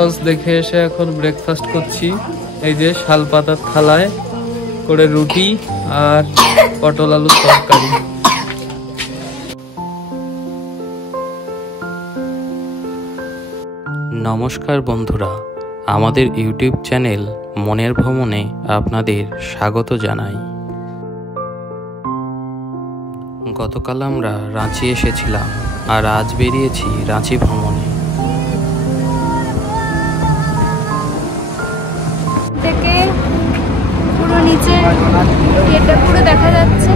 False দেখে এসে এখন ব্রেকফাস্ট করছি। এই যে শাল পাতার থালায় করে রুটি আর পটল আলুর তরকারি। নমস্কার বন্ধুরা, আমাদের ইউটিউব চ্যানেল মনের ভ্রমণে আপনাদের স্বাগত জানাই। গতকাল আমরা রাঁচি এসেছিলাম আর আজ বেরিয়েছি রাঁচি ভ্রমণে। থেকে পুরো নিচে এটা পুরো দেখা যাচ্ছে।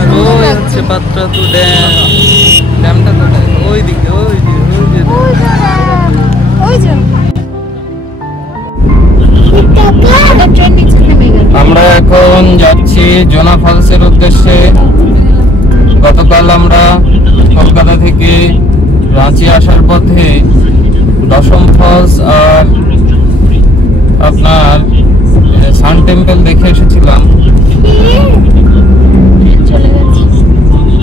আর ওই হচ্ছে পাত্রাতু ড্যাম। ড্যামটা কোথায়? ওই দিকে, ওই যে আমরা এখন যাচ্ছি জোনা ফলসের উদ্দেশ্যে। গতকাল আমরা কলকাতা থেকে রাঁচি আসার পথে দশম ফলস আর আপনার সান টেম্পল দেখে এসেছিলাম।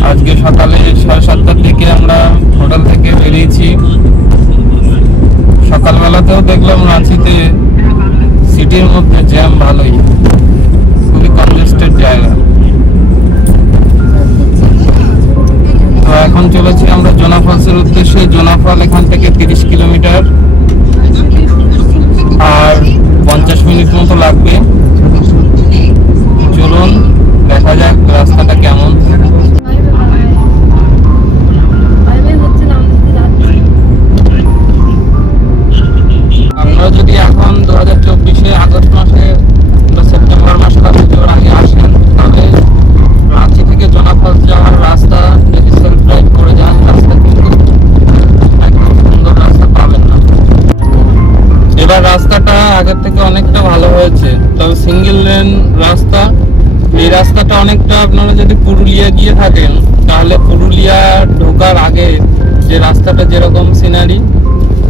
আজকে সকালে 7:30টার দিকে আমরা হোটেল থেকে বেরিয়েছি। সকালবেলাতেও দেখলাম রাঁচিতে সিটির মধ্যে জ্যাম ভালোই, খুবই কনজেস্টেড জায়গা। তো এখন চলেছি আমরা জোনা ফলসের উদ্দেশ্যে। জোনা ফল এখান থেকে 30 কিলোমিটার আর 50 মিনিট মতো লাগবে। চলুন দেখা যাক রাস্তাটা কেমন। আমরা যদি এখন 2024 আগস্ট মাসে বা সেপ্টেম্বর মাসে বা পুজোর আগে আসেন, তাহলে রাঁচি থেকে জোনা ফলস যাওয়ার রাস্তা যদি সেলফ ড্রাইভ করে যান, রাস্তা কিন্তু একদম সুন্দর রাস্তা পাবেন না। এবার রাস্তাটা আগের থেকে অনেকটা ভালো হয়েছে, তবে সিঙ্গেল লেন রাস্তা। এই রাস্তাটা অনেকটা, আপনারা যদি পুরুলিয়া গিয়ে থাকেন তাহলে পুরুলিয়া ঢোকার আগে যে রাস্তাটা যেরকম সিনারি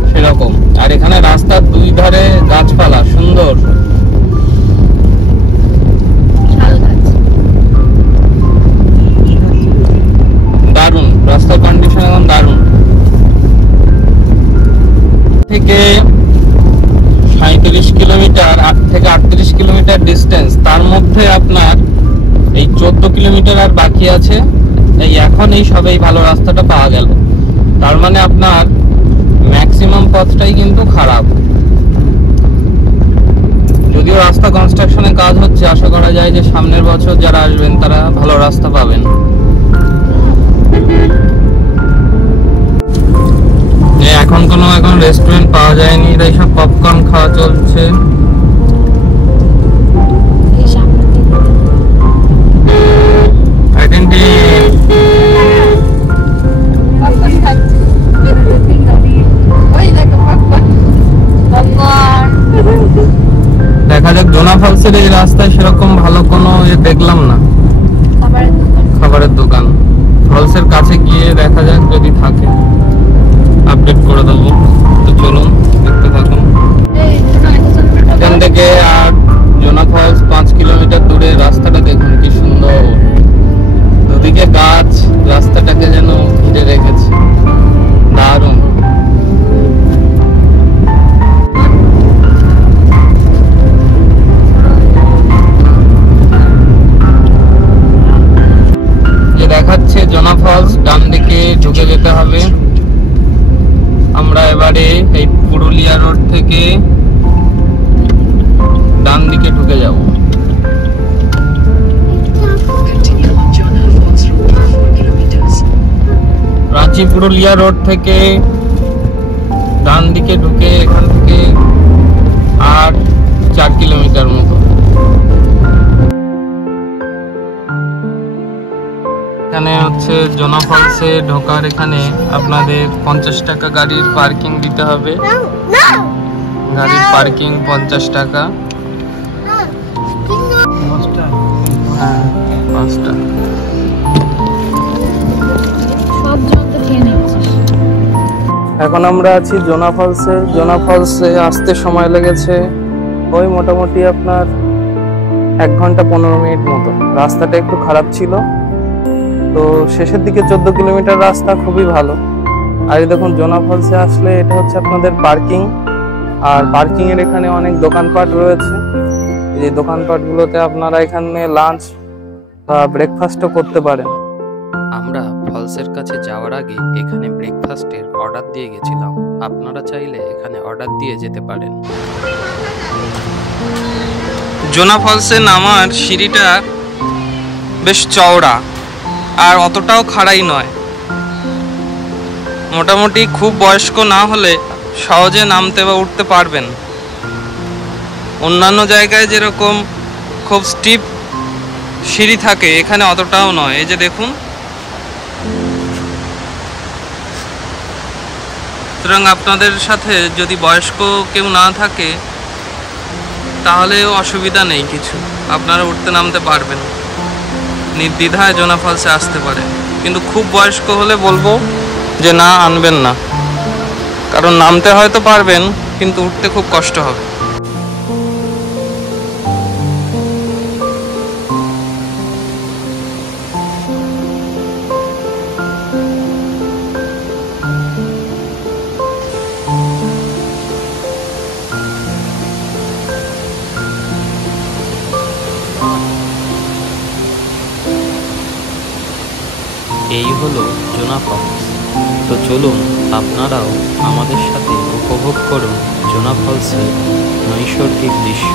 সেরকম। আর এখানে রাস্তার দুই ধারে গাছপালা সুন্দর, দারুণ রাস্তার কন্ডিশন এখন দারুণ। থেকে 37 কিলোমিটার, 8 থেকে 38 কিলোমিটার ডিস্টেন্স, তার মধ্যে আপনার এই 14 কিলোমিটার আর বাকি আছে। এই এখন এই সবেই ভালো রাস্তাটা পাওয়া গেল। তার মানে আপনার ম্যাক্সিমাম পথটাই কিন্তু খারাপ। যদিও রাস্তা কনস্ট্রাকশনের কাজ হচ্ছে, আশা করা যায় যে সামনের বছর যারা আসবেন তারা ভালো রাস্তা পাবেন। এখন রেস্টুরেন্ট পাওয়া যায়নি, তাই সব পপকর্ন খাওয়া চলছে। দেখা যাক। জোনা ফলসের এই রাস্তায় সেরকম ভালো কোনো দেখলাম না খাবারের দোকান। ফলসের কাছে গিয়ে দেখা যাক, যদি থাকে আপডেট করে দেবো। তো চলুন দেখতে থাকুন। এখান থেকে আর জোনা ফলস 5 কিলোমিটার দূরে। রাস্তাটা দেখুন কি সুন্দর, দুদিকে গাছ রাস্তাটাকে যেন ঘিরে রেখেছে, দারুণ। দেখাচ্ছে জোনা ফলস, ডান দিকে ঢুকে যেতে হবে। আমরা এবারে এই পুরুলিয়া রোড থেকে ডান দিকে ঢুকে যাব। রাঁচি পুরুলিয়া রোড থেকে ডান দিকে ঢুকে এখান থেকে আর 4 কিলোমিটার মতো। এখানে হচ্ছে জোনা ফলসে ঢোকার এখানে আপনাদের 50 টাকা গাড়ির পার্কিং দিতে হবে। গাড়ির পার্কিং 50 টাকা। হ্যাঁ, 5টা। এখন আমরা আছি জোনা ফলসে। জোনা ফলসে আসতে সময় লেগেছে ওই মোটামুটি আপনার 1 ঘন্টা 15 মিনিট মতো। রাস্তাটা একটু খারাপ ছিল, তো শেষের দিকে 14 কিলোমিটার রাস্তা খুবই ভালো। আর এই দেখুন জোনা ফলসে আসলে এটা হচ্ছে আপনাদের পার্কিং, আর পার্কিং এর এখানে অনেক দোকানপাট রয়েছে। এই দোকানপাটগুলোতে আপনারা এখানে লাঞ্চ বা ব্রেকফাস্টও করতে পারেন। আমরা ফলসের কাছে যাওয়ার আগে এখানে ব্রেকফাস্টের অর্ডার দিয়ে গেছিলাম। আপনারা চাইলে এখানে অর্ডার দিয়ে যেতে পারেন। জোনা ফলসে নামার সিঁড়িটা বেশ চওড়া আর অতটাও খাড়াই নয়। মোটামুটি খুব বয়স্ক না হলে সহজে নামতে বা উঠতে পারবেন। অন্যান্য জায়গায় যেরকম খুব স্টিপ সিঁড়ি থাকে এখানে অতটাও নয়। এই যে দেখুন, সুতরাং আপনাদের সাথে যদি বয়স্ক কেউ না থাকে তাহলে অসুবিধা নেই কিছু, আপনারা উঠতে নামতে পারবেন, নির্দ্বিধায় জোনা ফলসে আসতে পারে। কিন্তু খুব বয়স্ক হলে বলবো যে না, আনবেন না, কারণ নামতে হয়তো পারবেন কিন্তু উঠতে খুব কষ্ট হবে। এই হলো জোনা ফলস। তো চলুন আপনারাও আমাদের সাথে উপভোগ করুন জোনা ফলসের নৈসর্গিক দৃশ্য।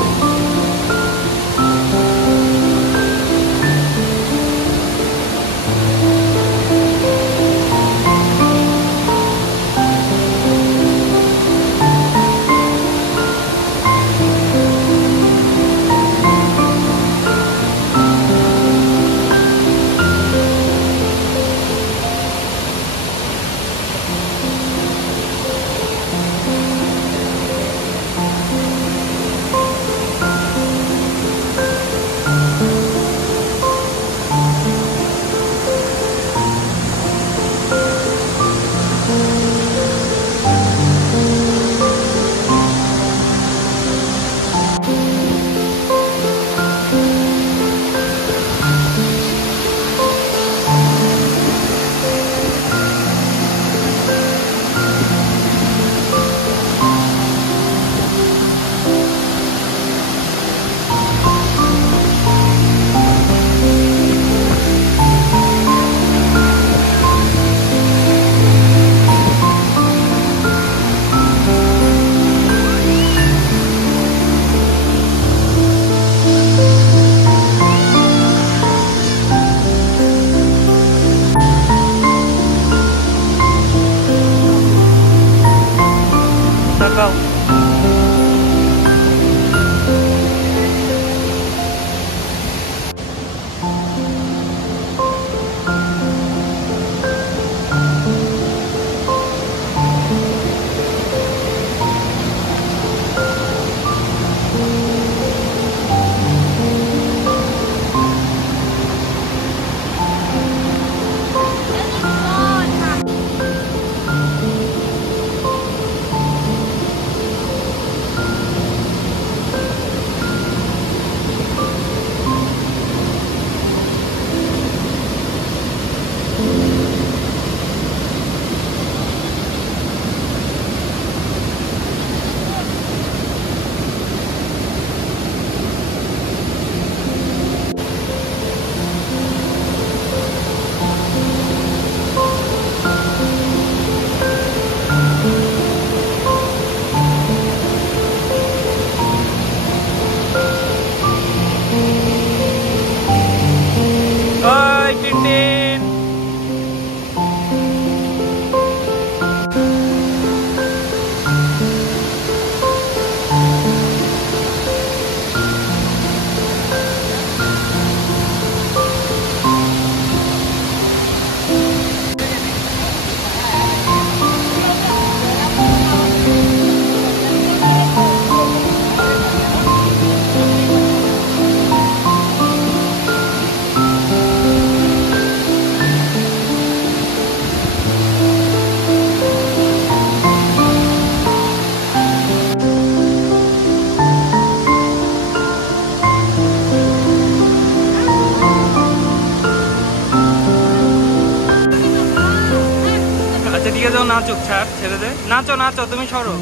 এদিকে যাও, নাচুক, ছাড়, ছেড়ে দে, নাচো নাচো, তুমি সরো।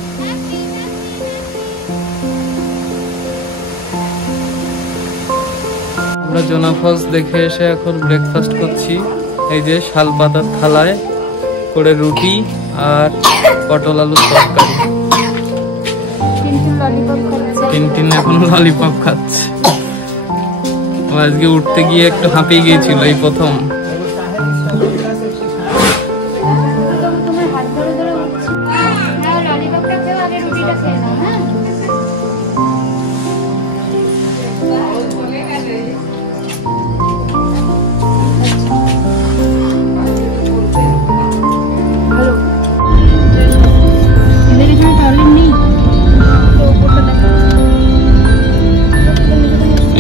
আমরা জোনা ফলস দেখে এসে এখন ব্রেকফাস্ট করছি। এই যে শাল পাতার থালায় করে রুটি আর পটল আলুর তরকারি। টিনটিন এখন ললিপপ খাচ্ছে। আজকে উঠতে গিয়ে একটু হাঁপিয়ে গিয়েছিল এই প্রথম।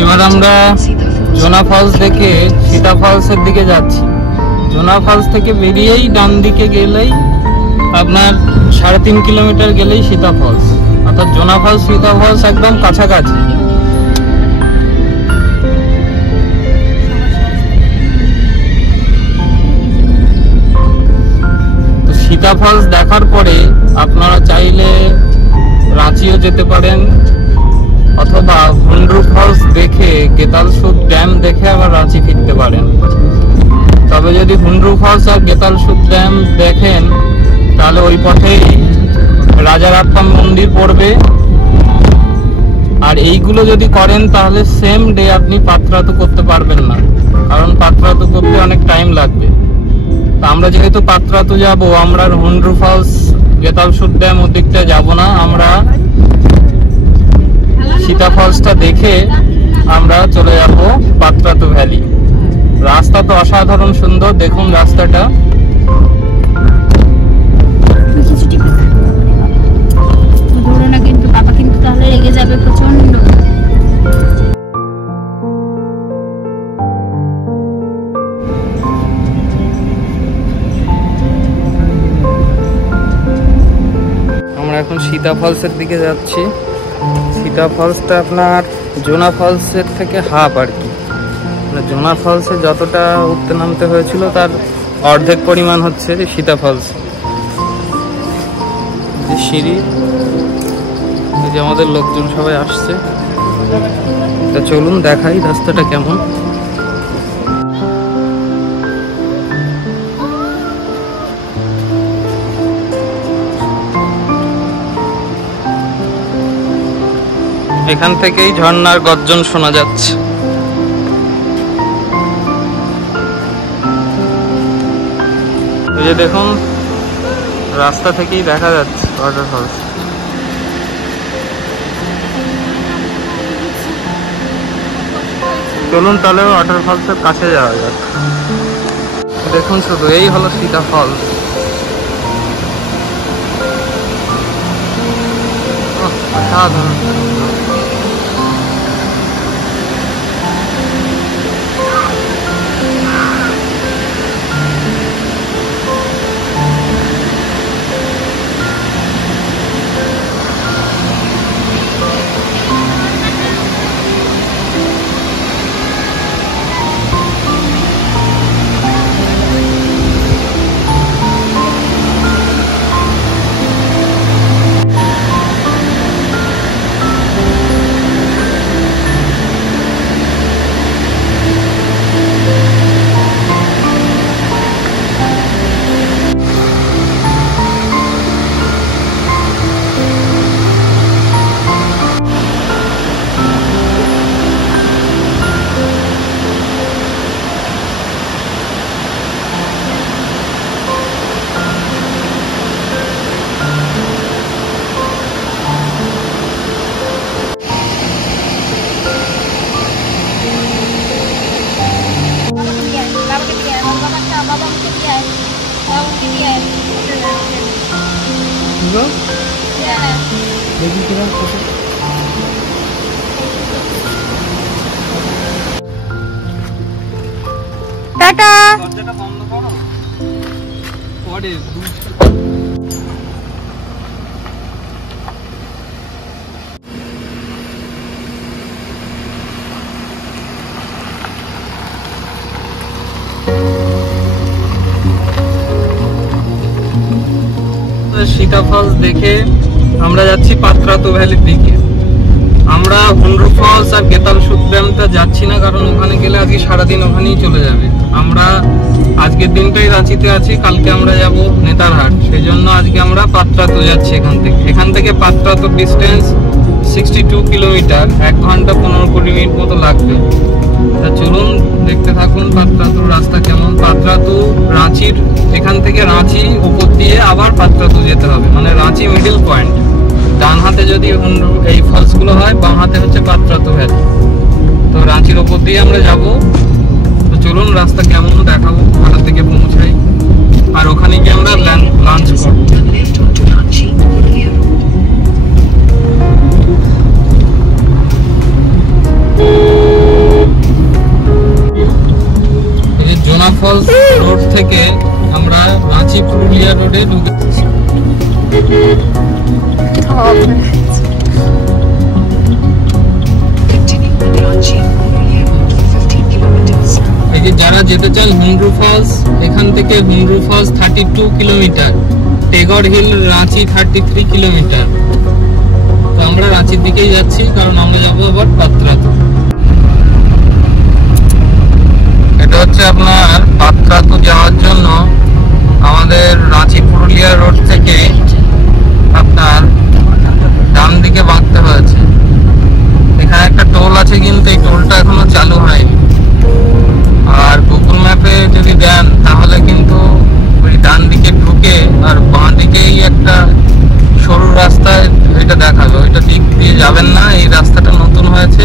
এবার আমরা জোনা ফলস দেখে সীতা ফলসের দিকে যাচ্ছি। জোনা ফলস থেকে বেরিয়েই ডান দিকে গেলেই আপনার 3.5 কিলোমিটার গেলেই সীতা ফলস, অর্থাৎ জোনা ফলস সীতা ফলস একদম কাছাকাছি। তো সীতা ফলস দেখার পরে আপনারা চাইলে রাঁচিও যেতে পারেন, অথবা হুন্ড্রু ফলস দেখে গেতালসুদ ড্যাম দেখে আবার রাঁচি ফিরতে পারেন। তবে যদি হুন্ড্রু ফলস আর গেতালসুদ ড্যাম দেখেন তাহলে ওই পথেই রাজারাপ্পা মন্দির পড়বে। আর এইগুলো যদি করেন তাহলে সেম ডে আপনি পাত্রাতু করতে পারবেন না, কারণ পাত্রাতু করতে অনেক টাইম লাগবে। তো আমরা যেহেতু পাত্রাতু যাব, আমরা হুন্ড্রু ফলস গেতালসুদ ড্যাম ওদিকটা যাব না, আমরা সীতা ফলসটা দেখে আমরা চলে যাব পাত্রাতু ভ্যালি। রাস্তা তো অসাধারণ সুন্দর, দেখুন রাস্তাটা। কিন্তু বাবা কিন্তু তাহলে রেগে যাবে প্রচন্ড। আমরা এখন সীতা ফলসের দিকে যাচ্ছি। সীতা ফলসটা আপনার জোনা ফলসের থেকে হাফ আর কি। জোনা ফলসে যতটা উঠতে নামতে হয়েছিল তার অর্ধেক পরিমাণ হচ্ছে সীতা ফলস। যে সিঁড়ি, এই যে আমাদের লোকজন সবাই আসছে। তা চলুন দেখাই রাস্তাটা কেমন। এখান থেকেই ঝর্ণার গর্জন শোনা যাচ্ছে। এই যে দেখুন রাস্তা থেকেই দেখা যাচ্ছে ওয়াটারফলস। চলুন তাহলে ওয়াটারফলসের কাছে যাওয়া যাক। দেখুন শুধু এই হলো সীতা ফলস। অসাধারণ। টাটা। দরজাটা বন্ধ করো। পরে সীতা ফলস দেখে আমরা যাচ্ছি পাত্রাতু ভ্যালির দিকে। আমরা হুন্ড্রু ফলস আর গেতাল সুখড্যামটা যাচ্ছি না, কারণ ওখানে গেলে আজকে সারাদিন ওখানেই চলে যাবে। আমরা আজকের দিনটাই রাঁচিতে আছি, কালকে আমরা যাব নেতারহাট, সেই জন্য আজকে আমরা পাত্রাতু যাচ্ছি। এখান থেকে পাত্রাতু ডিস্টেন্স 62 কিলোমিটার, 1 ঘন্টা 15-20 মিনিট মতো লাগবে। তা চলুন দেখতে থাকুন পাত্রাতুর রাস্তা কেমন। পাত্রাতু রাঁচির, এখান থেকে রাঁচি উপর দিয়ে আবার পাত্রাতু যেতে হবে, মানে রাঁচি মিডল পয়েন্ট। ডান হাতে যদি এই ফলসগুলো হয়, বাম হাতে হচ্ছে পাত্রাতু ভ্যালি। তো রাঁচির উপর দিয়ে আমরা যাব। তো চলুন রাস্তা কেমন দেখাবো, ভাড়া থেকে পৌঁছাই, আর ওখানে গিয়ে আমরা লাঞ্চ করবো। জোনা ফলস রোড থেকে আমরা রাঁচি পুরুলিয়া রোডে ঢুকেছি। এই যে যারা যেতে চান হুন্ড্রু ফলস, এখান থেকে Hundru falls 32 kilometre, Tagore hill Ranchi 33 kilometre. তো আমরা রাঁচির দিকেই যাচ্ছি, কারণ আমরা যাবো আবার পাত্রাতু। এটা হচ্ছে আপনার পাত্রাতু যাওয়ার জন্য আমাদের রাঁচি পুরুলিয়া রোড থেকে আপনার ডান দিকে বাঁকতে হয়েছে। এখানে একটা টোল আছে, কিন্তু এই টোলটা এখনো চালু হয়নি। আর গুগল ম্যাপে যদি দেন তাহলে কিন্তু ওই ডান দিকে ঢুকে আর বাঁ দিকেই একটা সরু রাস্তায় এটা দেখাবে, ওইটা দিক দিয়ে যাবেন না। এই রাস্তাটা নতুন হয়েছে,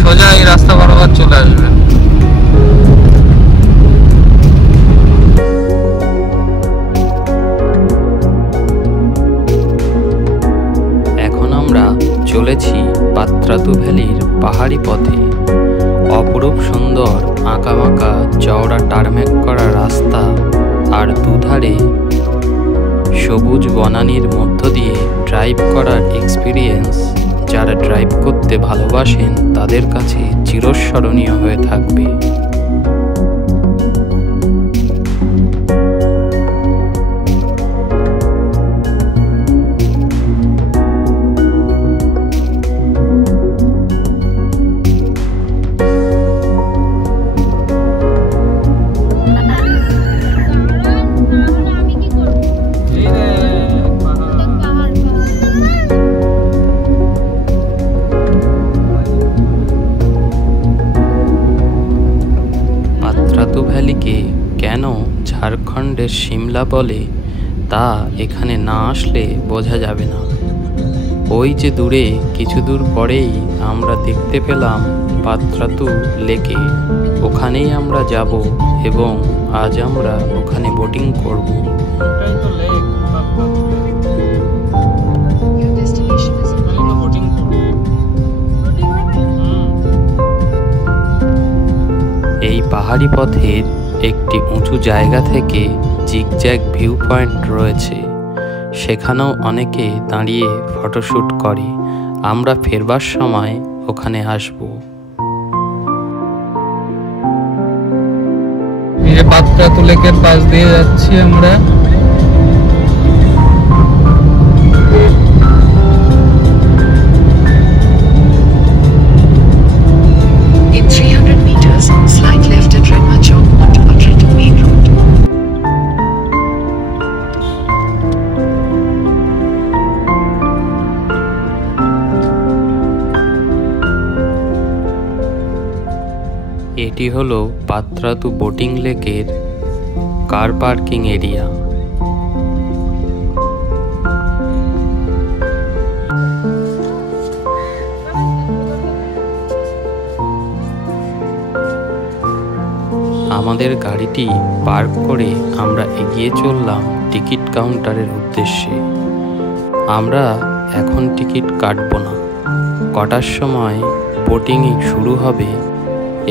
সোজা এই রাস্তা বরাবর চলে আসবেন। চলেছি পাত্রাতু ভ্যালির পাহাড়ি পথে। অপরূপ সুন্দর আঁকাবাঁকা চওড়া টারমেক করা রাস্তা, আর দুধারে সবুজ বনানীর মধ্য দিয়ে ড্রাইভ করার এক্সপিরিয়েন্স যারা ড্রাইভ করতে ভালোবাসেন তাদের কাছে চিরস্মরণীয় হয়ে থাকবে। ভ্যালিকে কেন ঝাড়খণ্ডের সিমলা বলে তা এখানে না আসলে বোঝা যাবে না। ওই যে দূরে কিছু দূর পরেই আমরা দেখতে পেলাম পাত্রাতু লেকে, ওখানেই আমরা যাব এবং আজ আমরা ওখানে বোটিং করব। এই পাহাড়ি পথের একটি উঁচু জায়গা থেকে জিগজ্যাগ ভিউ পয়েন্ট রয়েছে, সেখানেও অনেকে দাঁড়িয়ে ফটোশ্যুট করে। আমরা ফেরবার সময় ওখানে আসব। এই পাত্রাতু লেকের পাশ দিয়ে যাচ্ছি আমরা। এটি হলো পাত্রাতু বোটিং লেকের কার পার্কিং এরিয়া। আমাদের গাড়িটি পার্ক করে আমরা এগিয়ে চললাম টিকিট কাউন্টারের উদ্দেশ্যে। আমরা এখন টিকিট কাটব না, কটার সময় বোটিং শুরু হবে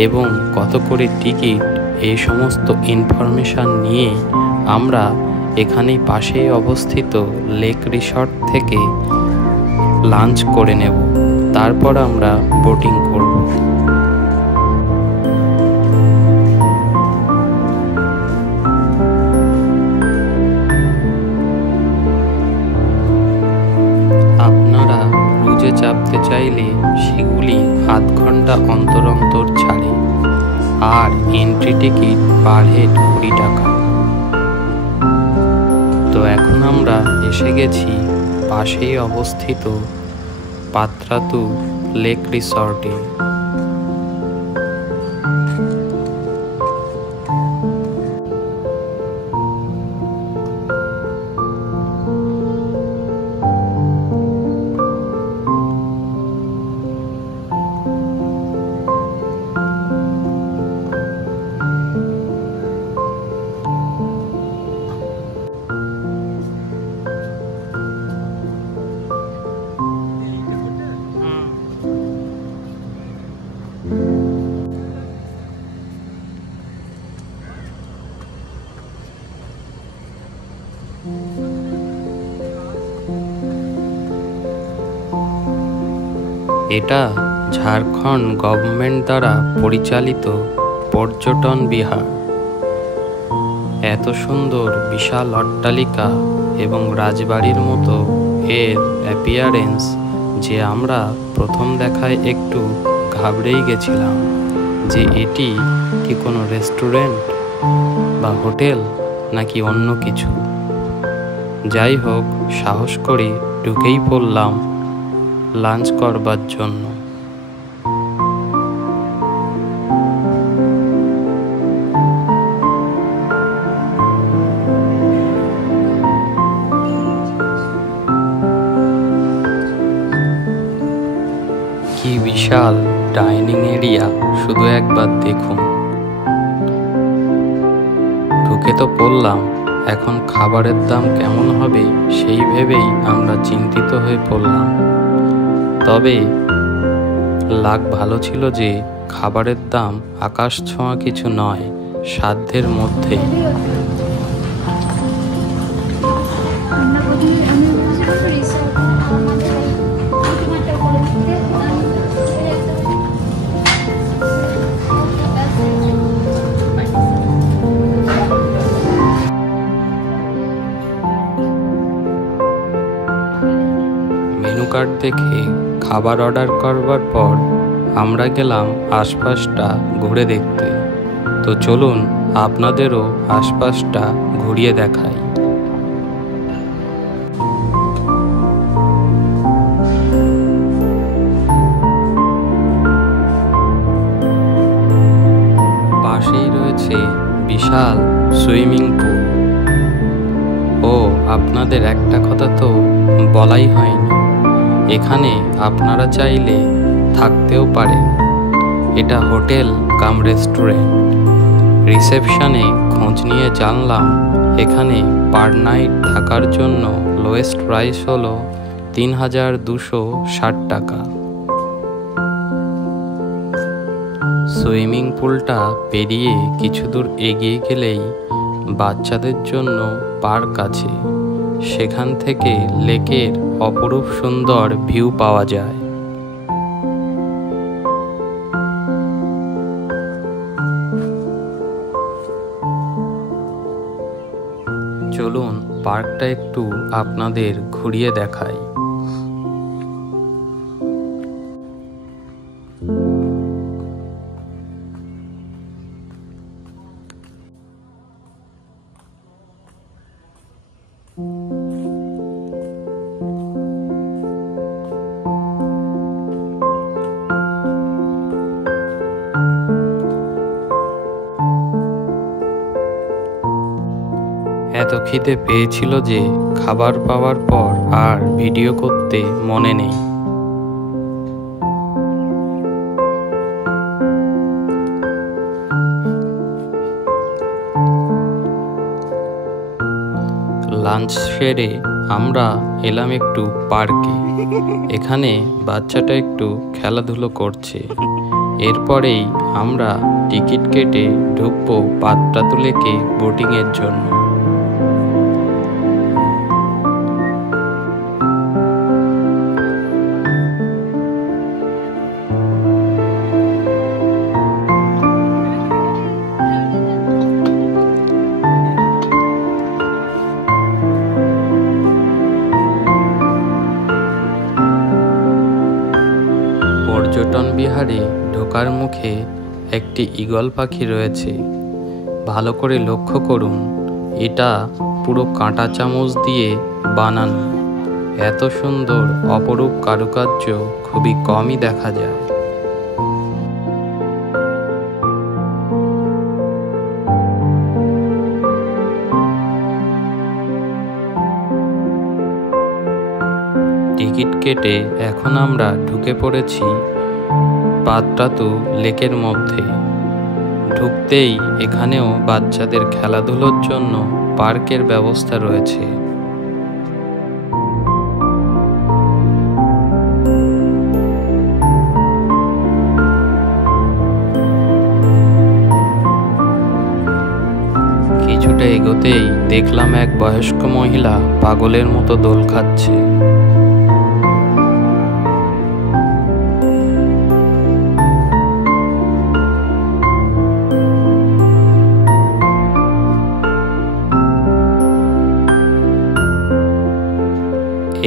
এবং কত করে টিকিট, এই সমস্ত ইনফরমেশান নিয়ে আমরা এখানেই পাশে অবস্থিত লেক রিসর্ট থেকে লাঞ্চ করে নেব, তারপর আমরা বোটিং করব। অন্তর অন্তর ছাড়ে, আর এন্ট্রি টিকিট পার হেড 20 টাকা। তো এখন আমরা এসে গেছি পাশেই অবস্থিত পাত্রাতু লেক রিসর্টে। এটা ঝাড়খণ্ড গভর্নমেন্ট দ্বারা পরিচালিত পর্যটন বিহার। এত সুন্দর বিশাল অট্টালিকা এবং রাজবাড়ির মতো এর অ্যাপিয়ারেন্স যে আমরা প্রথম দেখায় একটু ঘাবড়েই গেছিলাম যে এটি কি কোনো রেস্টুরেন্ট বা হোটেল নাকি অন্য কিছু। যাই হোক, সাহস করে ঢুকেই পড়লাম লাঞ্চ করবার জন্য। কি বিশাল ডাইনিং এরিয়া, শুধু একবার দেখুন। ঢুকে তো পড়লাম, এখন খাবারের দাম কেমন হবে সেই ভেবেই আমরা চিন্তিত হয়ে পড়লাম। তবে লাক ভালো ছিল যে খাবারের দাম আকাশ ছোঁয়া কিছু নয়, সাধ্যের মধ্যে। মেনু কার্ড দেখে খাবার অর্ডার করবার পর আমরা গেলাম আশপাশটা ঘুরে দেখতে। তো চলুন আপনাদেরও আশপাশটা ঘুরিয়ে দেখাই। পাশেই রয়েছে বিশাল সুইমিং পুল। ও আপনাদের একটা কথা তো বলাই হয়নি, এখানে আপনারা চাইলে থাকতেও পারেন। এটা হোটেল কাম রেস্টুরেন্ট। রিসেপশনে খোঁজ নিয়ে জানলাম এখানে পার নাইট থাকার জন্য লোয়েস্ট প্রাইস হলো 3260 টাকা। সুইমিং পুলটা পেরিয়ে কিছু দূর এগিয়ে গেলেই বাচ্চাদের জন্য পার্ক আছে। সেখান থেকে লেকের অপরূপ সুন্দর ভিউ পাওয়া যায়। চলুন পার্কটা একটু আপনাদের ঘুরিয়ে দেখাই। এত খিদে পেয়েছিল যে খাবার পাওয়ার পর আর ভিডিও করতে মনে নেই। লাঞ্চ সেরে আমরা এলাম একটু পার্কে। এখানে বাচ্চাটা একটু খেলাধুলো করছে। এরপরেই আমরা টিকিট কেটে ঢুকবো পাত্রাতু লেকে বোটিংয়ের জন্য। পর্যটন বিহারে ঢোকার ঢোকার মুখে একটি ঈগল পাখি রয়েছে। ভালো করে লক্ষ্য করুন, এটা পুরো কাঁটা চামচ দিয়ে বানানো। এত সুন্দর অপরূপ কারুকার্য খুবই কমই দেখা যায়। টিকিট কেটে এখন আমরা ঢুকে পড়েছি পাত্রাতু লেকের মধ্যে। ঢুকতেই এখানেও বাচ্চাদের খেলাধুলোর জন্য পার্কের ব্যবস্থা রয়েছে। কিছুটা এগোতেই দেখলাম এক বয়স্ক মহিলা পাগলের মতো দোল খাচ্ছে।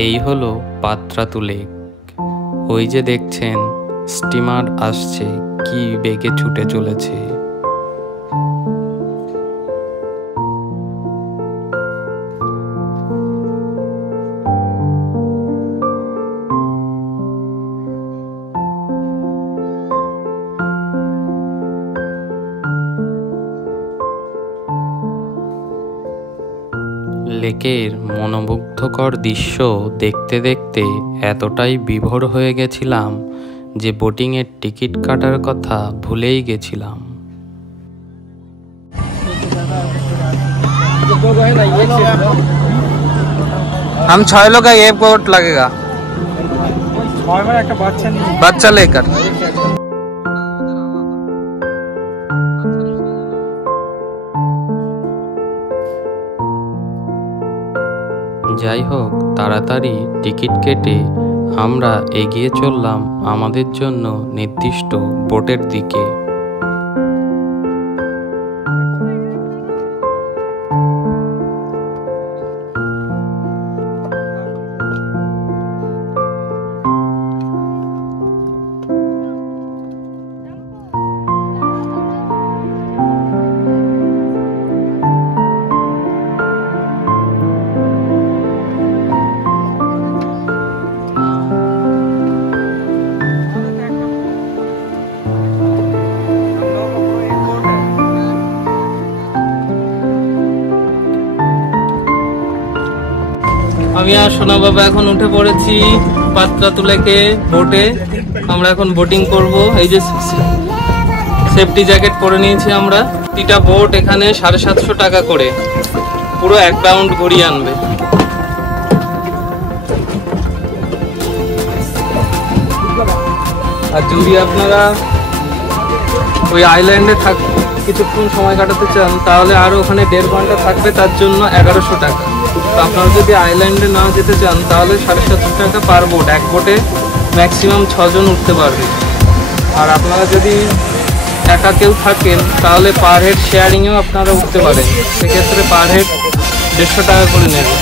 এই হলো পাত্রাতু লেক। ওই যে দেখছেন স্টিমার আসছে, কি বেগে ছুটে চলেছে। লেকের মনোমুগ্ধকর দৃশ্য দেখতে দেখতে এতটাই বিভোর হয়ে গেছিলাম যে বোটিংয়ের টিকিট কাটার কথা ভুলেই গেছিলাম। हम 6 लोग का ये बोट लगेगा, 6 में একটা बच्चा लेकर। যাই হোক, তাড়াতাড়ি টিকিট কেটে আমরা এগিয়ে চললাম আমাদের জন্য নির্দিষ্ট বোটের দিকে। আমি আর সোনা বাবা এখন উঠে পড়েছি পাত্রাতু লেকে বোটে। আমরা এখন বোটিং করব। এই যে সেফটি জ্যাকেট পরে নিয়েছি আমরা। প্রতিটা বোট এখানে 750 টাকা করে, পুরো 1 রাউন্ড ঘুরিয়ে আনবে। আর যদি আপনারা ওই আইল্যান্ডে কিছুক্ষণ সময় কাটাতে চান তাহলে আরো ওখানে 1.5 ঘন্টা থাকবে, তার জন্য 1100 টাকা। তো আপনারা যদি আইল্যান্ডে না যেতে চান তাহলে 750 টাকা পার বোট। এক বোটে ম্যাক্সিমাম 6 জন উঠতে পারবে। আর আপনারা যদি একা কেউ থাকেন তাহলে পার হেড শেয়ারিংয়েও আপনারা উঠতে পারেন, সেক্ষেত্রে পার হেড 150 টাকা করে নেবে।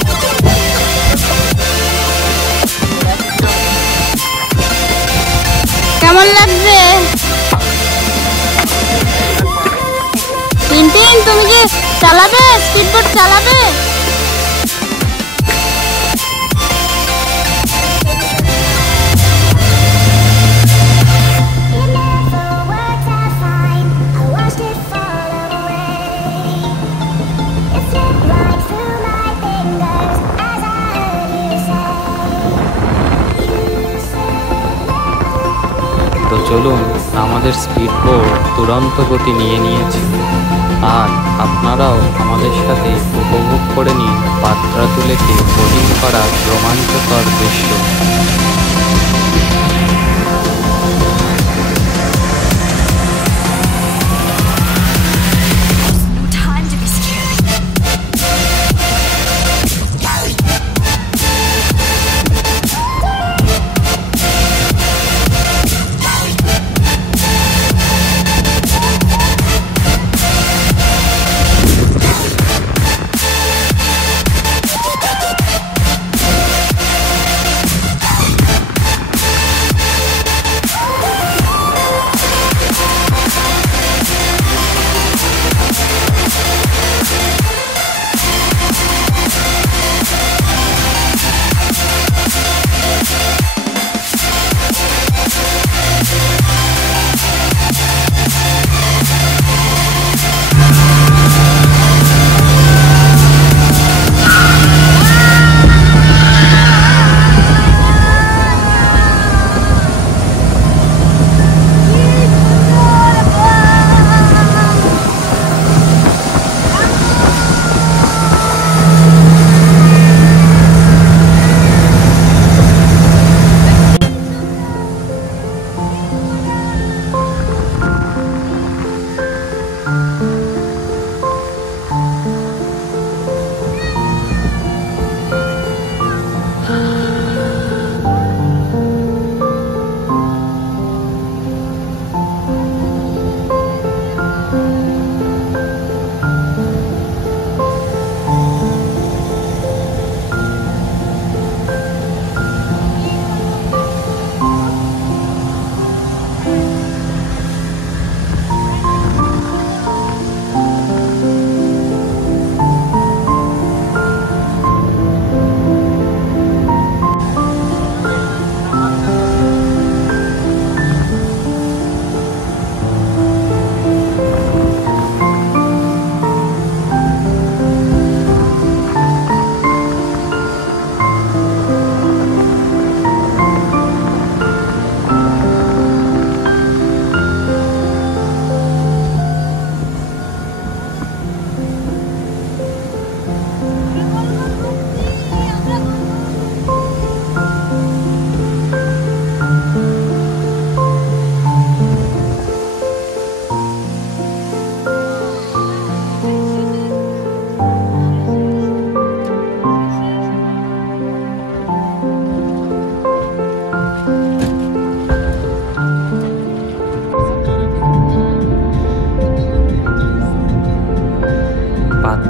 কেমন লাগছে? টিনটিন, তুমি কি চালাবে? স্পিডবোট চালাবে? তো চলুন, আমাদের স্পিডবোট দুরন্ত গতি নিয়ে নিয়েছে। আর আপনারাও আমাদের সাথে উপভোগ করে নিন পাত্রাতু লেকে বোটিং করার রোমাঞ্চকর দৃশ্য।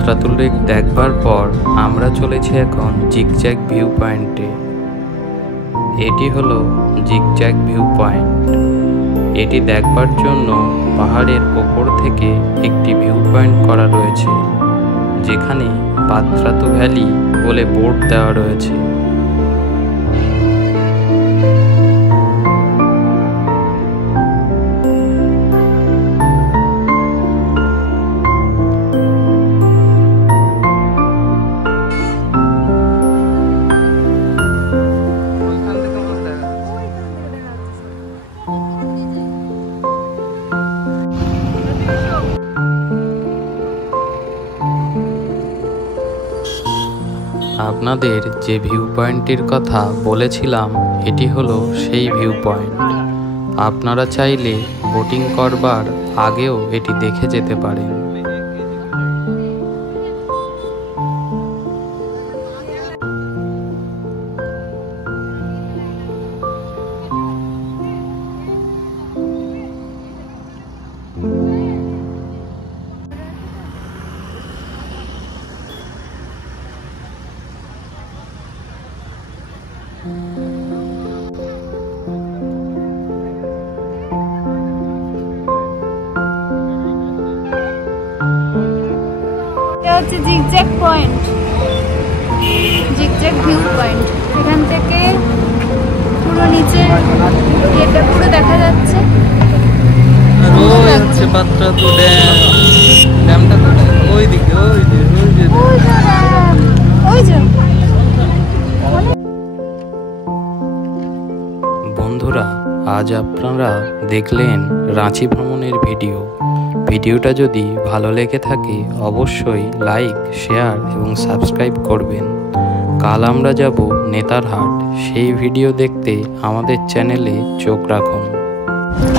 পাত্রাতু লেক দেখবার পর আমরা চলেছি এখন জিগজ্যাগ ভিউ পয়েন্টে। এটি হলো জিগজ্যাগ ভিউ পয়েন্ট। এটি দেখবার জন্য পাহাড়ের ওপর থেকে একটি ভিউ পয়েন্ট করা রয়েছে, যেখানে পাত্রাতু ভ্যালি বলে বোর্ড দেওয়া রয়েছে। আপনাদের যে ভিউ পয়েন্টটির কথা বলেছিলাম, এটি হলো সেই ভিউ পয়েন্ট। আপনারা চাইলে বোটিং করবার আগেও এটি দেখে যেতে পারেন। এটা হচ্ছে zigzag point, zigzag view point. এখান থেকে পুরো নিচের ইয়েটা পুরো দেখা যাচ্ছে। ওই হচ্ছে পাত্রাতু ড্যাম। ড্যামটা তো ওইদিকে, ওই যে ড্যাম, ওই যে। বন্ধুরা, আজ আপনারা দেখলেন রাঁচি ভ্রমণের ভিডিওটা যদি ভালো লেগে থাকে অবশ্যই লাইক, শেয়ার এবং সাবস্ক্রাইব করবেন। কাল আমরা যাব নেতারহাট, সেই ভিডিও দেখতে আমাদের চ্যানেলে চোখ রাখুন।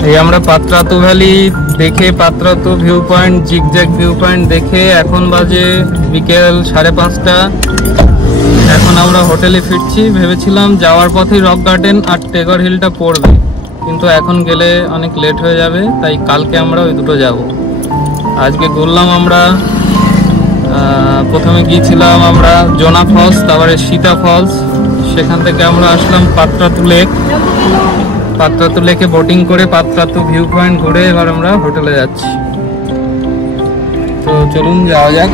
এই আমরা পাত্রাতু ভ্যালি দেখে, Patratu view point, zigzag view point দেখে এখন বাজে বিকেল 5:30। এখন আমরা হোটেলে ফিরছি। ভেবেছিলাম যাওয়ার পথে রক গার্ডেন আর টেগর হিলটা পড়বে, কিন্তু এখন গেলে অনেক লেট হয়ে যাবে, তাই কালকে আমরা ওই দুটো যাব। আজকে ঘুরলাম আমরা, প্রথমে গিয়েছিলাম আমরা জোনা ফলস, তারপরে সীতা ফলস। সেখান থেকে আমরা আসলাম পাত্রাতু লেক। পাত্রাতু লেকে বোটিং করে পাত্রাতু ভিউ পয়েন্ট ঘুরে এবার আমরা হোটেলে যাচ্ছি। তো চলুন যাওয়া যাক।